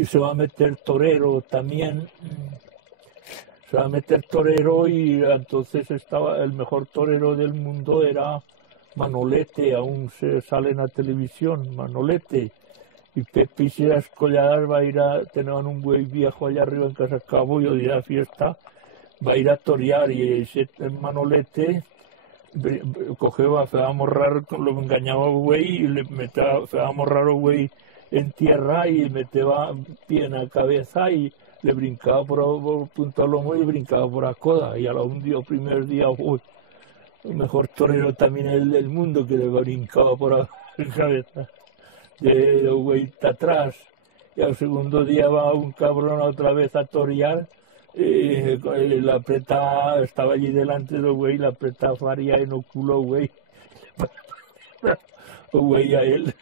y se va a meter torero también. Se va a meter torero y entonces estaba el mejor torero del mundo era Manolete, aún se sale en la televisión, Manolete. Y Pepe y las Colladas va a ir a tener un buey viejo allá arriba en Casa Cabo y hoy día fiesta va a ir a torear y ese Manolete cogeba, se va a morrar, lo engañaba a güey y le metía, se va a morrar a güey en tierra y metía pie en la cabeza y le brincaba por punta al lomo y brincaba por la coda y a la primer día uy, el mejor torero también el del mundo que le brincaba por la cabeza de güey atrás y al segundo día va un cabrón otra vez a torear. La apretaba, estaba allí delante del güey, la apretaba Faria en el culo, güey. Güey a él.